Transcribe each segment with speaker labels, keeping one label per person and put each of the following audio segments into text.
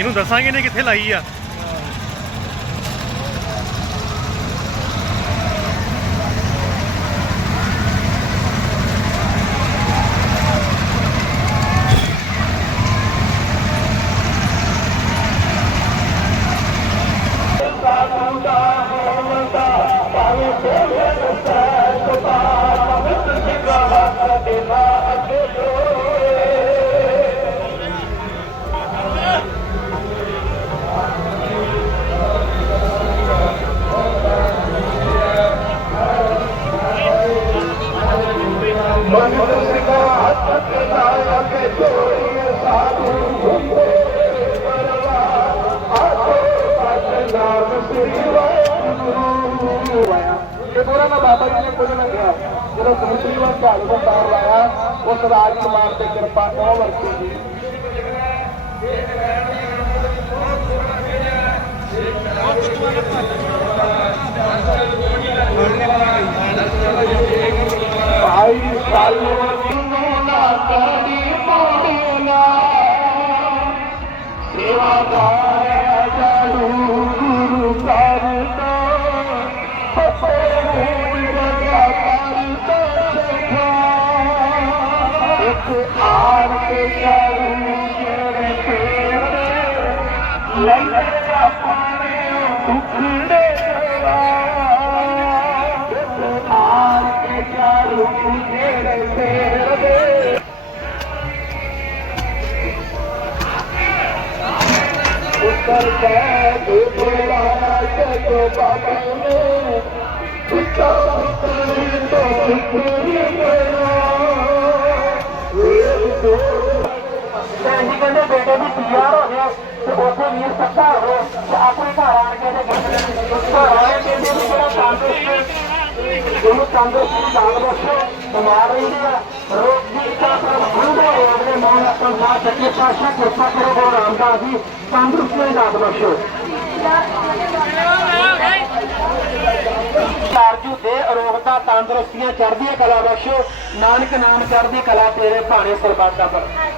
Speaker 1: ਇਹਨੂੰ ਦੱਸਾਂਗੇ ਨੇ ਕਿੱਥੇ ਲਾਈ ਆ।
Speaker 2: ਇਹ ਪੂਰਾ ਨਾ ਬਾਬਾ ਜੀ ਨੇ ਕੁਝ ਨਾ ਕਿਹਾ। ਜਦੋਂ ਦੂਸਰੀ ਵਾਰ ਝਾੜੂ ਦਾ ਤਾਰ ਲਾਇਆ, ਉਸ ਰਾਜ ਕੁਮਾਰ ਤੇ ਕਿਰਪਾ ਉਹ ਵਰਤੀ ਸੀ ਭਾਈ ਸਾਲੂ ਨਾ ਕਰੀ ਪਾਉਣਾ ਸੇਵਾਦਾਰ ਉੱਤਰ ਕੇ ਦੁਬਰਾ ਚੱਕੋ ਬਾਬਾ ਉੱਤਰ ਤੋਂ ਸੁਖੀ ਗਿਆ ਕਹਿੰਦੇ ਬੇਟੇ ਦੀ ਪੀਆਰ ਹੋ ਗਿਆ ਤੇ ਉੱਥੇ ਵੀਰ ਸੱਤਾ ਹੋ ਗਿਆ ਆਪਣੇ ਘਰ ਆਣ ਕੇ ਤੇ ਘਰ ਆਣ ਕੇ ਜਿਹੜਾ ਤੰਦਰੁਸਤ ਜਿਹਨੂੰ ਤੰਦਰੁਸਤੀ ਦਾਨ ਬਖਸ਼ੋ ਬਿਮਾਰ ਰਹਿੰਦੇ ਆ ਰੋਗ ਦੀ ਕਾਤਰ ਖੁੰਦੇ ਰੋਗ ਦੇ ਮੌਨ ਆਪਣ ਨਾ ਸੱਚੇ ਪਾਤਸ਼ਾਹ ਕਿਰਪਾ ਕਰੋ ਗੁਰੂ ਰਾਮਦਾਸ ਜੀ ਤੰਦਰੁਸਤੀ ਦੀ ਦਾਤ ਬਖਸ਼ੋ ਕਾਰਜੂ ਦੇ ਅਰੋਗਤਾ ਤੰਦਰੁਸਤੀਆਂ ਚੜ੍ਹਦੀਆਂ ਕਲਾ ਬਖਸ਼ੋ ਨਾਨਕ ਨਾਮ ਚੜ੍ਹਦੀ ਕਲਾ ਤੇਰੇ ਭਾਣੇ ਸਰਬੱਤ ਦਾ ਮਨਵੀਰ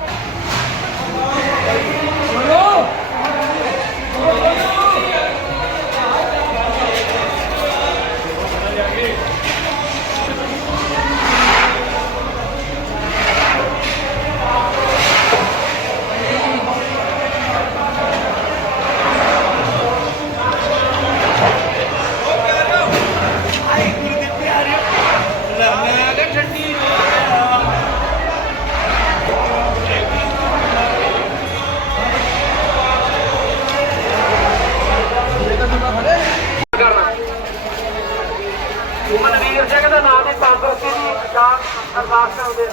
Speaker 2: ਦਾਨ ਅਰਦਾਸ ਕਰਦੇ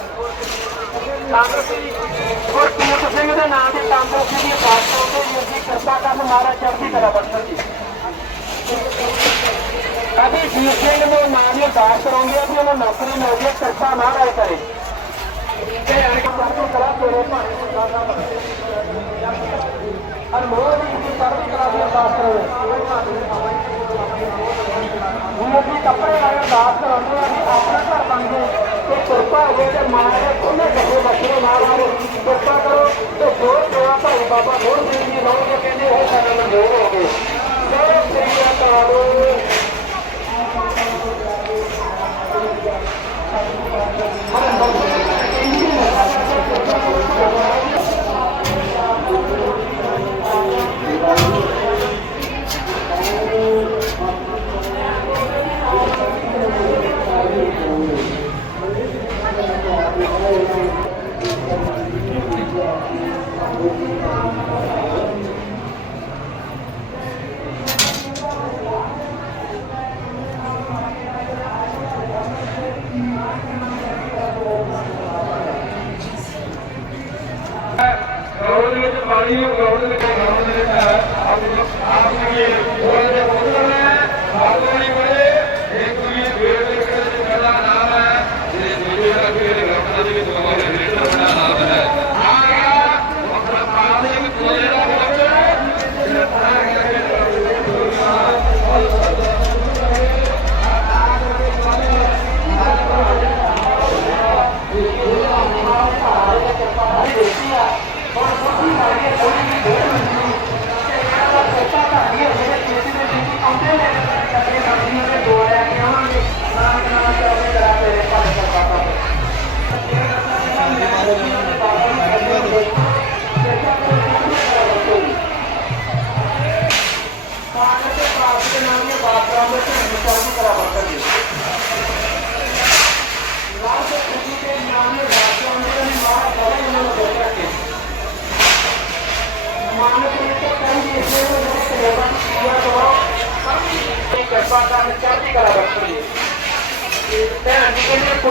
Speaker 2: ਤੰਦਰੁਸਤੀ ਸਿੰਘ ਦੇ ਨਾਮ ਦੀ ਤੰਦਰੁਸਤੀ ਦੀ ਅਰਦਾਸ ਕਰਦੇ ਜੀ ਅਸੀਂ ਕਿਰਪਾ ਕਰਨ ਮਹਾਰਾਜ ਚੜ੍ਹਦੀ ਕਲਾ ਬਖਸ਼ਣ ਜੀ। ਅਸੀਂ ਜੀਤ ਸਿੰਘ ਦੇ ਨਾਮ ਦੀ ਅਰਦਾਸ ਕਰਾਉਂਦੇ ਆ ਕਿ ਉਹਨਾਂ ਨੌਕਰੀ ਮਿਲ ਜਾਏ ਕਿਰਪਾ ਮਹਾਰਾਜ ਕਰੇ। ਤੇ ਅਨਕ ਚੜ੍ਹਦੀ ਕਲਾ ਤੇਰੇ ਭਾਣੇ ਸਰਦਾਰ ਦਾ। ਅਨਮੋਲ ਦੀ ਚੜ੍ਹਦੀ ਕਲਾ ਦੀ ਅਰਦਾਸ ਕਰੋ ਹੁਣ ਅਸੀਂ ਕੱਪੜੇ ਵਾਲੇ ਅਰਦਾਸ ਕਰਾਉਂਦੇ ਆ ਕਿ ਆਪਣਾ ਘਰ ਬਣ ਜਾਏ ਕਿਰਪਾ ਹੋਵੇ ਤੇ ਮਾਰੇ ਉਹਨੇ ਕਹੇ ਬਖਸ਼ੇ ਮਹਾਰਾਜ ਕਿਰਪਾ ਕਰੋ ਤੇ ਜੋ ਸੇਵਾ ਭਾਈ ਬਾਬਾ ਹੋਰ ਸਿੰਘ ਜੀ ਲਾਉਣਗੇ ਕਹਿੰਦੇ ਉਹ ਸਾਡਾ ਮਨਜ਼ੂਰ ਹੋ ਗਏ
Speaker 3: ਪਾਣੀ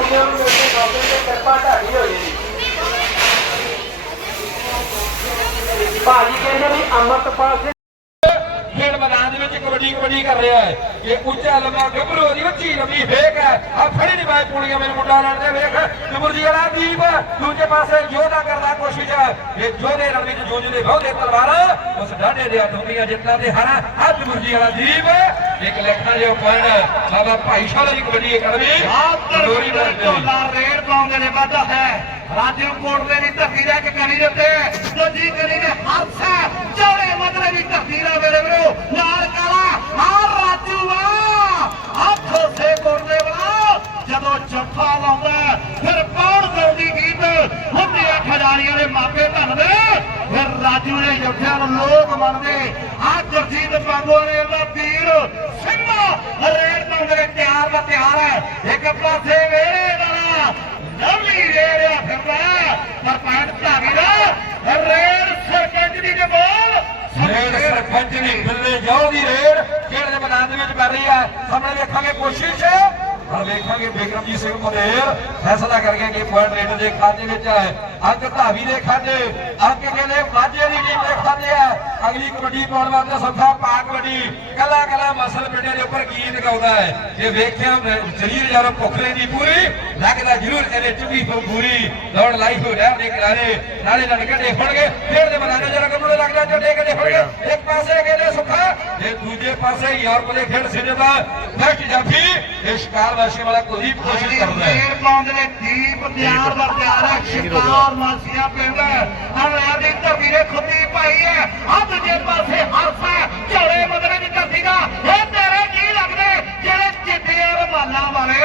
Speaker 2: ਜੀ ਨੂੰ ਮਿਲਦੇ ਨੌਕਰੀ ਤੇ ਕਿਰਪਾ ਢਾਡੀ ਹੋ ਜੀ ਭਾਜੀ ਕਹਿੰਦੇ ਵੀ ਅੰਮ੍ਰਿਤਪਾਲ ਸਿੰਘ
Speaker 3: ਖੇਡ ਮੈਦਾਨ ਦੇ ਵਿੱਚ ਕਬੱਡੀ ਕਬੱਡੀ ਕਰ ਰਿਹਾ ਹੈ। ਇਹ ਉੱਚਾ ਲੰਮਾ ਗੱਭਰੂ ਦੀ ਉੱਚੀ ਲੰਮੀ ਫੇਕ ਹੈ। ਆ ਫੜੀ ਨਹੀਂ ਬਾਈ ਪੁਣੀਆਂ ਮੈਨੂੰ ਮੁੰਡਾ ਲੜ ਦੇ ਵੇਖ। ਨਿਮਰਜੀ ਵਾਲਾ ਦੀਪ, ਦੂਜੇ ਪਾਸੇ ਯੋਧਾ ਕਰਦਾ ਕੋਸ਼ਿਸ਼। ਇਹ ਜੋਧੇ ਰਣ ਵਿੱਚ ਜੂਝਦੇ ਬਹੁਤੇ ਤਲਵਾਰ। ਉਸ ਡਾਢੇ ਦੇ ਦੁਨੀਆ ਜਿੱਤਾਂ ਦੇ ਹਰ ਆ ਨਿਮਰਜੀ ਵਾਲਾ ਦੀਪ। ਇੱਕ ਲੱਖਾਂ ਜੋ ਪੁਆਇੰਟ ਬਾਬਾ ਭਾਈ ਸ਼ਾਲਾ ਦੀ ਕਬੱਡੀ ਅਕੈਡਮੀ ਵਰਤੇ
Speaker 1: ਝੋਲਾ ਰੇਡ ਪਾਉਂਦੇ ਨੇ ਵਾਧਾ ਹੈ। ਰਾਜੂ ਕੋਟਲੇ ਦੀ ਧਰਤੀ ਦੇ ਇੱਕ ਕਲੀ ਦੇ ਉੱਤੇ। ਦੂਜੀ ਕਲੀ ਨੇ ਹਾਸਾ ਚੌੜੇ ਮਤਲੇ ਦੀ ਧਰਤੀ ਦਾ ਮੇਰੇ ਵੀਰੋ। ਨਾਲ ਕਾਲਾ ਆ ਰਾਜੂ ਆ ਹੱਥੋਂ ਸੇ ਕੋਟਲੇ ਵਾਲਾ। ਜਦੋਂ ਜੱਫਾ ਲਾਉਂਦਾ ਫਿਰ ਪੌੜ ਦੌੜੀ ਗੀਤ ਹੁੰਦੇ ਆ ਖਿਡਾਰੀਆਂ ਦੇ ਮਾਪੇ ਫਿਰ ਰਾਜੂ ਨੇ ਜੱਫਿਆਂ ਨੂੰ ਲੋਕ ਮੰਨਦੇ। ਆ ਗੁਰਜੀਤ ਬਾਂਗੋ ਨੇ ਉਹਦਾ ਵੀਰ ਸਿੰਮਾ ਰੇਡ ਪਾਉਂਦੇ ਨੇ ਤਿਆਰ ਦਾ ਤਿਆਰ ਹੈ। ਇੱਕ ਪਾਸੇ ਵੇੜੇ ਦਾ ਲਵਲੀ ਰੇੜਿਆ ਫਿਰਦਾ ਪਰ ਪੈਂਟ ਧਾਵੀ ਦਾ ਰੇਡ ਸਰਪੰਚ ਦੀ ਦੇ
Speaker 3: ਰੇਡ ਸਰਪੰਚ ਦੀ ਬਿੱਲੇ ਜਾਓ ਦੀ ਰੇਡ ਖੇਡ ਦੇ ਮੈਦਾਨ ਦੇ ਵਿੱਚ ਕਰ ਰਹੀ ਹੈ। ਸਾਹਮਣੇ ਵੇਖਾਂਗੇ ਕੋਸ਼ਿਸ਼। ਹੁਣ ਵੇਖਾਂਗੇ ਬਿਕਰਮਜੀਤ ਸਿੰਘ ਮਦੇਰ ਫੈਸਲਾ ਕਰ ਗਿਆ ਕਿ ਪੁਆਇੰਟ ਰੇਡ ਦੇ ਖਾਤੇ ਵਿੱਚ ਹੈ। ਅੱਜ ਧਾਵੀ ਦੇ ਖਾਤੇ ਅੱਜ ਕਹਿੰਦੇ ਮਾਝੇ ਦੀ ਟੀਮ ਦੇ ਖਾਤੇ ਆ। ਅਗਲੀ ਕਬੱਡੀ ਪਾਉਣ ਵਾਸਤੇ ਸੌਖਾ ਪਾ ਕਬੱਡੀ। ਕੱਲਾ ਕੱਲਾ ਮਸਲ ਪਿੰਡੇ ਦੇ ਉੱਪਰ ਗੀਤ ਗਾਉਂਦਾ ਹੈ। ਇਹ ਵੇਖਿਆ ਸਰੀਰ ਯਾਰੋ ਭੁੱਖਲੇ ਦੀ ਪੂਰੀ ਲੱਗਦਾ ਜ਼ਰੂਰ ਇਹਦੇ ਚੁਗੀ ਪੂਰੀ। ਦੌੜ ਲਾਈ ਹੋ ਰਿਹਾ ਦੇ ਕਿਨਾਰੇ ਨਾਲੇ ਨਾਲ ਕੱਢੇ ਫੜਗੇ ਖੇਡ ਦੇ ਮੈਦਾਨ ਜਰਾ ਕੰਮੜੇ ਲੱਗਦਾ ਚੱਡੇ ਕੱਢੇ ਫੜਗੇ ਇੱਕ ਪਾਸੇ ਕਹਿੰਦੇ ਸੁੱਖਾ ਤੇ ਦੂਜੇ ਪਾਸੇ ਯੂਰਪ ਦੇ ਖੇਡ ਸਿਰੇ ਦਾ ਨੈਕਸਟ ਜਾਫੀ ਇਹ ਸ਼ਿਕਾਰ ਵਾਸ਼ੀ ਵਾਲਾ ਕੁਲਦੀਪ ਕੋਸ਼ਿਸ਼ ਕਰਦਾ ਹੈ।
Speaker 1: ਰੇਡ ਪਾਉਂਦੇ ਨੇ ਦੀਪ ਤਿਆਰ ਦਾ ਤਿਆਰ ਹੈ। ਸ਼ਿਕਾਰ ਮਾਸੀਆਂ ਪਿੰਡ ਹਰਿਆ ਦੀ ਧਰਤੀ ਦੇ ਖੁੱਦੀ ਪਾਈ ਹੈ। ਆ ਦੂਜੇ ਪਾਸੇ ਹਰਫਾ ਝੋਲੇ ਮਦਰੇ ਦੀ ਧਰਤੀ ਦਾ। ਇਹ ਤੇਰੇ ਕੀ ਲੱਗਦੇ? ਜਿਹੜੇ ਚਿੱਟੇ ਰਮਾਲਾਂ ਵਾਲੇ,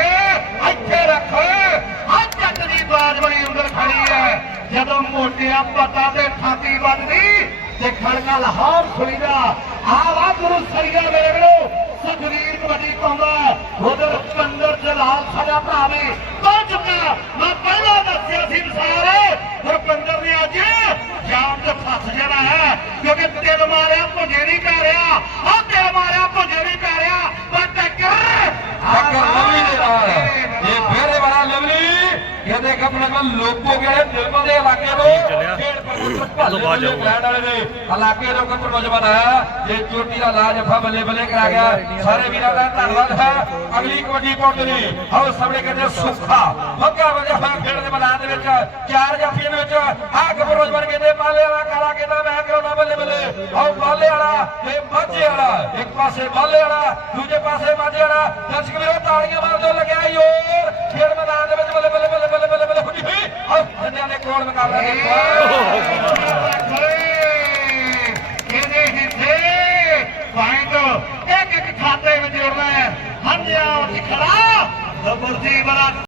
Speaker 1: ਇੱਥੇ ਰੱਖ। ਆ ਜੱਟ ਦੀ ਬਾਜ ਬਣੀ ਉਂਗਲ ਖੜੀ ਹੈ। ਜਦੋਂ ਮੋਟਿਆ ਪਤਾ ਤੇ ਛਾਤੀ ਵੱਜਦੀ ਤੇ ਖੜਕਾ ਲਾਹੌਰ ਸੁਣੀਦਾ। ਆਵਾ ਗੁਰੂ ਸਰੀਆ ਮੇਰੇ ਵੀਰੋ ਸੁਖਵੀਰ ਕਬੱਡੀ ਪਾਉਂਦਾ ਉਧਰ ਕੰਦਰ ਜਲਾਲ, ਸਾਡਾ ਭਰਾ ਵੀ ਪਹੁੰਚ ਚੁੱਕਾ। ਮੈਂ ਪਹਿਲਾਂ ਦੱਸਿਆ ਸੀ ਵਿਸਾਰ ਤੇ ਫਸ ਜਾਣਾ ਹੈ ਕਿਉਂਕਿ ਤਿਲ ਮਾਰਿਆ ਭੁੰਜੇ ਨਹੀਂ ਪੈ ਰਿਹਾ। ਉਹ ਤਿਲ ਮਾਰਿਆ ਭੁੰਜੇ ਨਹੀਂ ਪੈ ਰਿਹਾ। ਪਰ ਟੱਕਰ
Speaker 3: ਟੱਕਰ ਲਵਲੀ ਦੇ ਨਾਲ। ਇਹ ਫੇਰੇ ਵਾਲਾ ਲਵਲੀ ਇਹਦੇ ਕੱਪੜੇ ਕੋਲ ਲੋਕੋ ਜਿਹੜੇ ਦਿਲਮਾ ਦੇ ਇਲਾਕੇ ਤੋਂ। ਖੇਡ ਪ੍ਰਬੰਧਕ ਭਾਲੇ ਬੱਲੇ ਗ੍ਰੈਂਡ ਨੌਜਵਾਨ ਆਇਆ। ਇਹ ਚੋਟੀ ਦਾ ਲਾਜ ਬੱਲੇ ਬੱਲੇ ਕਰਾ ਗਿਆ। ਸਾਰੇ ਵੀਰਾਂ ਦਾ ਧੰਨਵਾਦ ਹੈ। ਅਗਲੀ ਕਬੱਡੀ ਪਾਉਣ ਆਓ ਸਾਹਮਣੇ ਕਹਿੰਦੇ ਸੁੱਖਾ। ਮੱਕਾ ਵਜਾ ਖੇਡ ਦੇ ਮੈਦਾਨ ਦੇ ਵਿੱਚ ਚਾਰ ਜਾਫੀਆਂ ਦੇ ਵਿੱਚ ਆਹ ਕੱਪੜ ਨੌਜਵਾਨ ਕਹਿੰਦੇ ਬਾਲੇ ਵਾਲਾ ਕਾਲਾ ਕਹਿੰਦਾ, ਮੈਂ ਕਰਾਉਣਾ ਬੱਲੇ ਬੱਲੇ ਆਓ ਬਾਲੇ ਵਾਲਾ ਤੇ ਮਾਝੇ ਵਾਲਾ। ਇੱਕ ਪਾਸੇ ਬਾਲੇ ਵਾਲਾ, ਦੂਜੇ ਪਾਸੇ ਮਾਝੇ ਵਾਲਾ। ਦਰਸ਼ਕ ਵੀਰੋ, ਤਾੜੀਆਂ ਮਾਰਦੇ ਲੱਗਿਆ ਯੋਰ ਖੇਡ ਮੈਦਾਨ ਦੇ ਵਿੱਚ ਬੱਲੇ ਬੱਲੇ ਬੱਲੇ ਬੱਲੇ ਬੱਲੇ ਬੱਲੇ ਹੁੰਦੀ ਹੋਈ ਆਓ ਜੰਨਿਆਂ ਦੇ ਕੋਲ ਮੁਕਾਬਲਾ ਦੇਖੋ
Speaker 1: ਇਹਦੇ ਹਿੱਸੇ ਪੁਆਇੰਟ ਇੱਕ ਇੱਕ ਖਾਤੇ ਵਿੱਚ ਜੁੜਨਾ ਹੈ। ਹੰਝਿਆ ਉੱਠ ਖੜਾ। ਜ਼ਬਰਦੀ ਵਾਲਾ